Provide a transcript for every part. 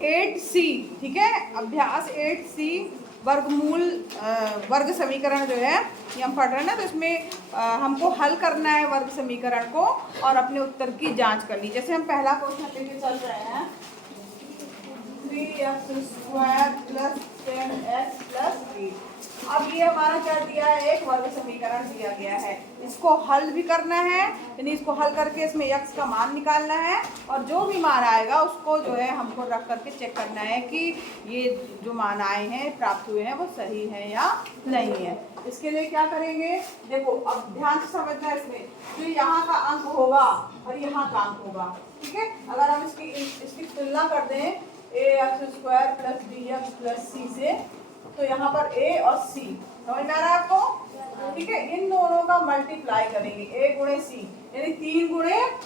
8C, ठीक है, अभ्यास 8C वर्गमूल वर्ग समीकरण जो है ये हम पढ़ रहे हैं ना, तो इसमें हमको हल करना है वर्ग समीकरण को और अपने उत्तर की जांच करनी। जैसे हम पहला क्वेश्चन लेके चल रहे हैं, 3x² + 10x + 8। अब ये हमारा क्या दिया है, एक वर्ग समीकरण दिया गया है, इसको हल भी करना है, यानी इसको हल करके इसमें x का मान निकालना है और जो भी मान आएगा उसको जो है हमको रख करके चेक करना है कि ये जो मान आए हैं, प्राप्त हुए हैं, वो सही है या नहीं है। इसके लिए क्या करेंगे, देखो अब ध्यान से समझना इसमें, जो यहाँ का अंक होगा और यहाँ का अंक होगा, ठीक है। अगर हम इसकी तुलना कर दें ax² + bx + c से, तो यहाँ पर a और c समझ में आ रहा है आपको, ठीक है। इन दोनों का मल्टीप्लाई करेंगे, a × c यानी 3 ×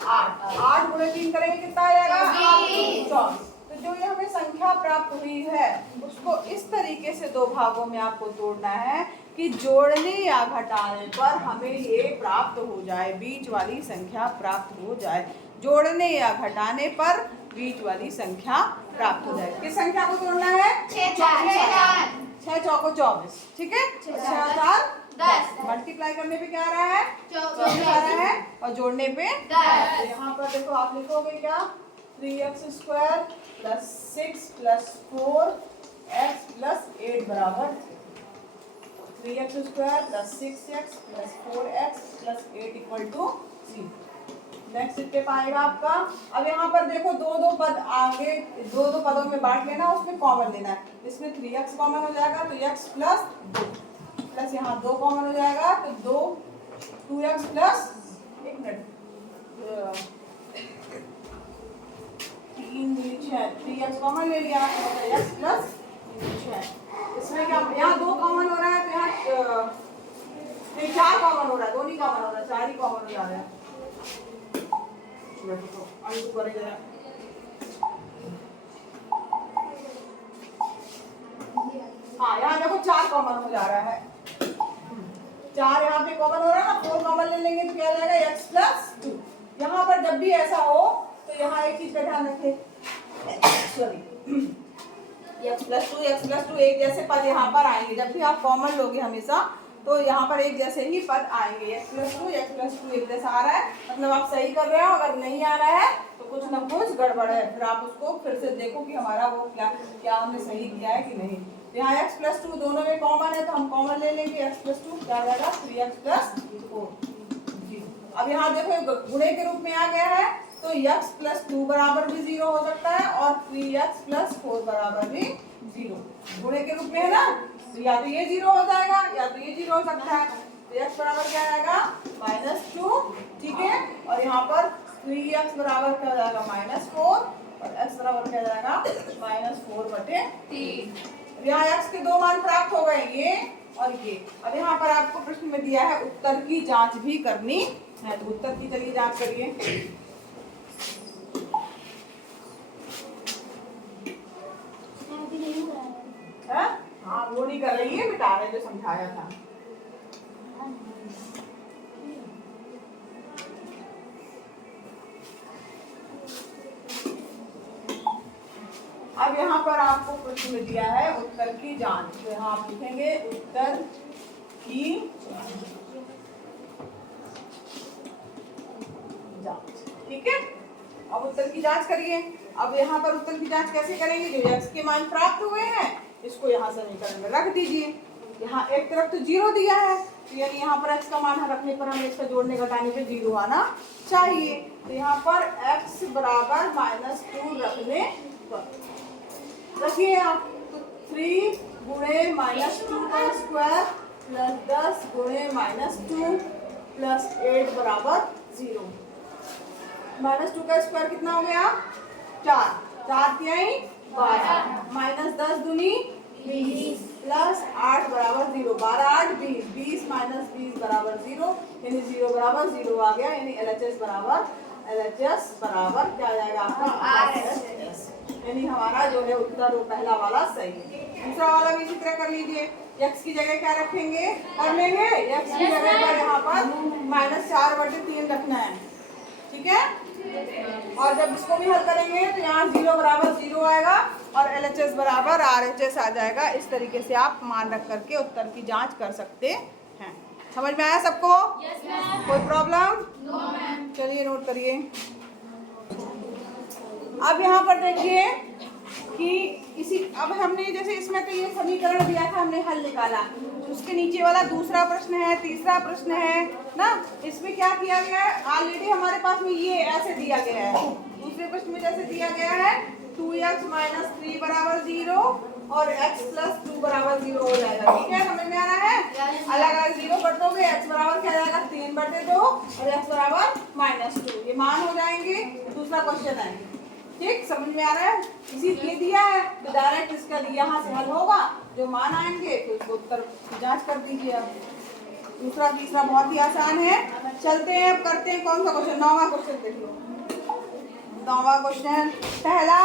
8, 8 × 3 करेंगे कितना आ जाएगा, 24। तो जो ये हमें संख्या प्राप्त हुई है उसको इस तरीके से दो भागों में आपको तोड़ना है कि जोड़ने या घटाने पर हमें ये प्राप्त हो जाए, बीच वाली संख्या प्राप्त हो जाए। जोड़ने या घटाने पर बीच वाली संख्या प्राप्त हो जाए। किस संख्या को तोड़ना है, 6 चौको 24, ठीक है, 6 4 10। मल्टीप्लाई करने पे क्या आ रहा है, 24 आ रहा है और जोड़ने पे 10। तो यहाँ पर देखो आप लिखोगे क्या, 3x² + 6 + 4x + 8 बराबर 3x² + 6x + 4x + 8 = 3। Next step आएगा आपका। अब यहाँ पर देखो दो पद आगे, दो पदों में बांट लेना, उसमें कॉमन लेना है। इसमें 3x कॉमन हो जाएगा तो x + 2 प्लस यहाँ 2 कॉमन हो जाएगा तो 2x + 3x कॉमन ले लिया, x + 6। इसमें क्या, यहाँ 2 कॉमन हो रहा है तो यहाँ 4 कॉमन हो रहा है, 2 नहीं कॉमन हो रहा है, 4 ही कॉमन हो जा रहा है। हाँ यहाँ देखो 4 कॉमन हो जा रहा है, 4 यहाँ पे कॉमन हो रहा है ना, 4 कॉमन ले लेंगे तो क्या आ जाएगा, x + 2। यहाँ पर जब भी ऐसा हो तो यहाँ एक चीज का ध्यान रखें, सॉरी, x + 2 एक जैसे पद यहाँ पर आएंगे। जब भी आप कॉमन लोगे हमेशा तो यहाँ पर एक जैसे ही पद आएंगे, x + 2 एक जैसा आ रहा है, मतलब आप सही कर रहे हो। अगर नहीं आ रहा है तो कुछ ना कुछ गड़बड़ है, फिर आप उसको फिर से देखो कि हमारा वो क्या हमने सही किया है कि नहीं। तो यहाँ x + 2 दोनों में कॉमन है तो हम कॉमन ले लेंगे, x + 2 क्या आ जाएगा, 3x + 4। अब यहाँ देखो गुणे के रूप में आ गया है तो x + 2 बराबर भी 0 हो सकता है और 3x + 4 बराबर भी 0 गुणे के रूप में है ना, तो या तो ये 0 हो जाएगा या तो ये 0 हो सकता है। तो x बराबर क्या आएगा, -2, ठीक है। और यहाँ पर 3x बराबर क्या हो जाएगा, -4 और x बराबर क्या हो जाएगा, -4/3। यहाँ x के 2 मान प्राप्त हो गए, ये और ये। अब यहाँ पर आपको प्रश्न में दिया है उत्तर की जांच भी करनी है, तो उत्तर की चलिए जांच करिए। हाँ वो नहीं कर रही है, मिटा रहे जो समझाया था। अब यहाँ पर आपको प्रश्न में दिया है उत्तर की जांच, तो यहाँ आप लिखेंगे उत्तर की जांच, ठीक है। अब उत्तर की जांच करिए। अब यहाँ पर उत्तर की जांच कैसे करेंगे, जो x के मान प्राप्त हुए हैं इसको यहाँ समीकरण में रख दीजिए। यहाँ एक तरफ तो 0 दिया है तो यानी यहाँ पर x का मान रखने पर हमें इसका जोड़ने घटाने पे 0 आना चाहिए। तो यहाँ पर x बराबर -2 रखने पर रखिए आप, तो 3 × -2 का स्क्वायर + 10 × -2 + 8 बराबर 0। -2 का स्क्वायर कितना हो गया, 4, 4 तिहाई 12, -10 दूनी 20 + 8 बराबर 0, 12 8 20, 20 - 20 बराबर 0, यानी 0 बराबर 0 आ गया, यानी LHS बराबर क्या आ जाएगा आपका, RHS, यानी हमारा जो है उत्तर वो पहला वाला सही है। दूसरा वाला भी इसी तरह कर लीजिए। x की जगह क्या रखेंगे, कर लेंगे, x की जगह पर यहाँ पर -4/3 रखना है, ठीक है। और जब इसको भी हल करेंगे तो यहाँ 0 बराबर 0 आएगा और LHS बराबर RHS आ जाएगा। इस तरीके से आप मान रख करके उत्तर की जांच कर सकते हैं। समझ में आया सबको? Yes ma'am. कोई प्रॉब्लम? No ma'am. चलिए नोट करिए। अब यहाँ पर देखिए कि इसी अब हमने जैसे इसमें तो ये समीकरण दिया था, हमने हल निकाला। उसके नीचे वाला दूसरा प्रश्न है, तीसरा प्रश्न है ना, इसमें क्या किया गया है? ऑलरेडी हमारे पास में ये ऐसे दिया गया है। दूसरे प्रश्न में जैसे दिया गया है 2x माइनस 3 बराबर 0 और x प्लस 2 बराबर 0 हो जाएगा। ठीक है, समझ में आ रहा है? अलग अलग 0 कर दोगे, x बराबर क्या जाएगा 3/2 और x बराबर -2, ये मान हो जाएंगे। दूसरा क्वेश्चन है, ठीक, समझ में आ रहा है? इसी ये दिया है तो डायरेक्ट इसका यहाँ से हल होगा, जो मान आएंगे तो उसको उत्तर की जांच कर दीजिए। अब दूसरा तीसरा बहुत ही आसान है। चलते हैं, अब करते हैं कौन सा क्वेश्चन, 9वां क्वेश्चन देख लो। 9वां क्वेश्चन पहला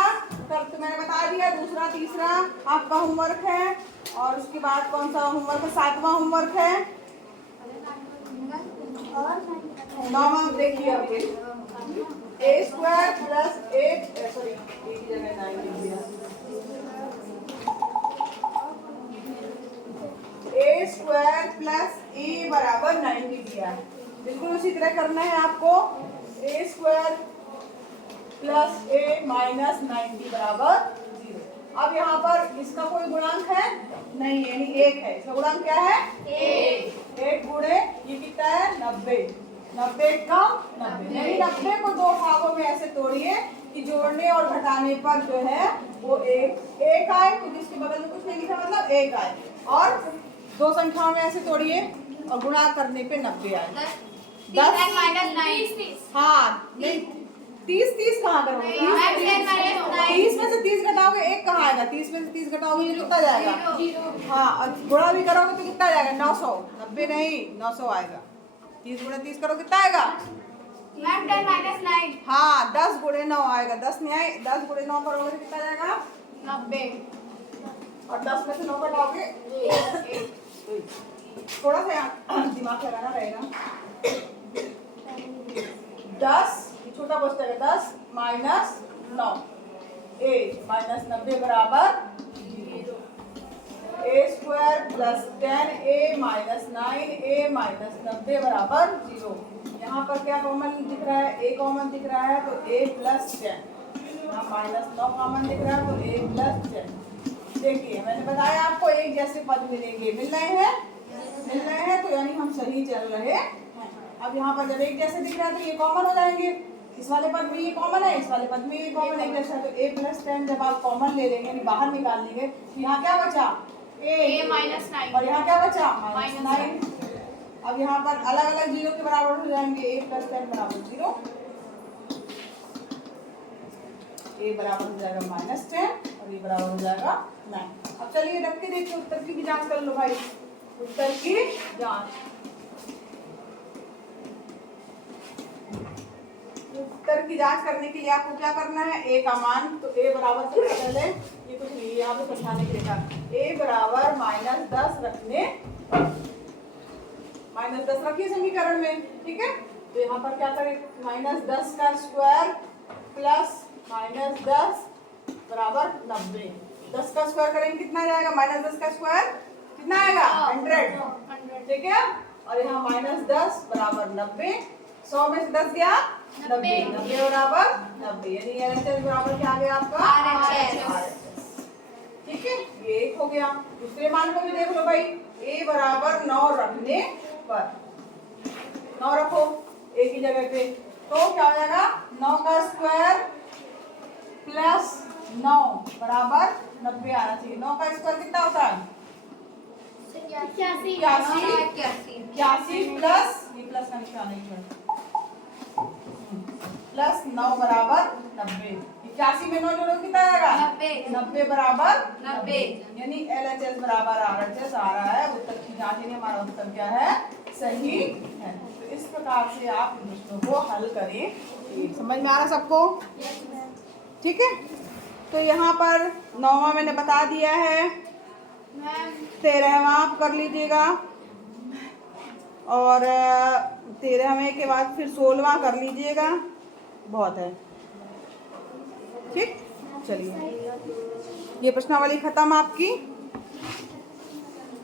तो मैंने बता दिया, दूसरा तीसरा आपका होमवर्क है और उसके बाद कौन सा होमवर्क है? 7वां होमवर्क है। 9वां देखिए, अब a² प्लस 8 सॉरी एक जगह 9 लिख दिया। a² प्लस a बराबर 90 दिया है। बिल्कुल उसी तरह करना है आपको। a² प्लस a माइनस 90 बराबर 0। अब यहाँ पर इसका कोई गुणांक है नहीं, यानी 1 है। इसका गुणांक क्या है? 1 गुणे ये कितना है 90, 90 कम 90, यानी 90 को दो भागों में ऐसे तोड़िए कि जोड़ने और घटाने पर जो है वो एक आए, क्योंकि इसके बगल में कुछ नहीं लिखा, मतलब 1 आए। और दो संख्याओं में ऐसे तोड़िए और गुणा करने पे 90 आए। 10 माइनस 9, हाँ नहीं 30 कहाँ करोगे? 30 में से 30 घटाओगे 1 कहाँ आएगा? 30 में से 30 घटाओगे तो कितना जाएगा? हाँ, और गुणा भी करोगे तो कितना जाएगा? 900, 90 नहीं 900 आएगा। 30 गुणे 30 करो कितना आएगा? 10 माइनस 9, हाँ 10 गुणे 9 आएगा। 10 नहीं आए, 10 गुणे 9 करोगे तो कितना जाएगा? 90। और 10 में से 9 घटाओगे 1। थोड़ा सा दिमाग लगाना रहेगा। 10 छोटा बचता है, 10 माइनस 9 a माइनस 90 बराबर 0। a² plus 10a minus 9a minus 90 बराबर 0। यहाँ पर क्या कॉमन दिख रहा है? a कॉमन दिख रहा है तो a प्लस 10, यहाँ माइनस 9 कॉमन दिख रहा है तो a प्लस 10। देखिए मैंने बताया आपको एक जैसे पद मिलेंगे, मिल रहे हैं तो यानी हम सही चल रहे हैं। अब यहाँ पर जब एक जैसे दिख रहा है तो ये कॉमन हो जाएंगे। इस वाले पद में ये कॉमन है, इस वाले पद में ये कॉमन है, जैसा तो a प्लस 10 जब आप कॉमन ले लेंगे यानी बाहर निकाल लेंगे तो यहाँ क्या बचा? a माइनस 9 और यहाँ क्या बचा? -9। अब यहाँ पर अलग अलग 0 के बराबर हो जाएंगे। a प्लस 10 बराबर 0, a बराबर हो जाएगा -10 और ये बराबर हो जाएगा 9। अब चलिए रख के देखिए, उत्तर की भी जांच कर लो भाई, उत्तर की जांच। उत्तर की जांच करने के लिए आपको क्या करना है? a का मान, तो a बराबर सबसे पहले ये कुछ नहीं, यहाँ पे समझाने के लिए था, a बराबर -10 रखने, -10 रखिए समीकरण में, ठीक है। तो यहाँ पर क्या करें? -10 का स्क्वायर प्लस -10 बराबर 90। 10 का स्क्वायर करेंगे कितना जाएगा? -10 का स्क्वायर कितना आएगा? 100, ठीक है। और यहाँ -10 बराबर 90, 100 में से 10 गया 90, 90 बराबर 90, यानी LHS बराबर क्या आ गया आपका? RHS, ठीक है। ये एक हो गया। दूसरे मान को भी देख लो भाई, a बराबर 9 रखने पर, 9 रखो a की जगह पे, तो क्या हो जाएगा? 9 का स्क्वायर प्लस 9 बराबर 90 आना चाहिए। 9 का स्क्वायर कितना होता है? 81 प्लस, ये प्लस का निशान है, प्लस 9 बराबर 90। 81 में 9 जोड़ो कितना आएगा? 90 बराबर 90, यानी LHS बराबर RHS आ रहा है। उत्तर की जांच, यानी हमारा उत्तर क्या है? सही है। तो इस प्रकार से आप प्रश्नों को हल करें। समझ में आ रहा सबको? ठीक है। तो यहाँ पर 9वां मैंने बता दिया है, 13वां आप कर लीजिएगा और 13वें के बाद फिर 16वां कर लीजिएगा। बहुत है। ठीक, चलिए ये प्रश्नावली खत्म आपकी।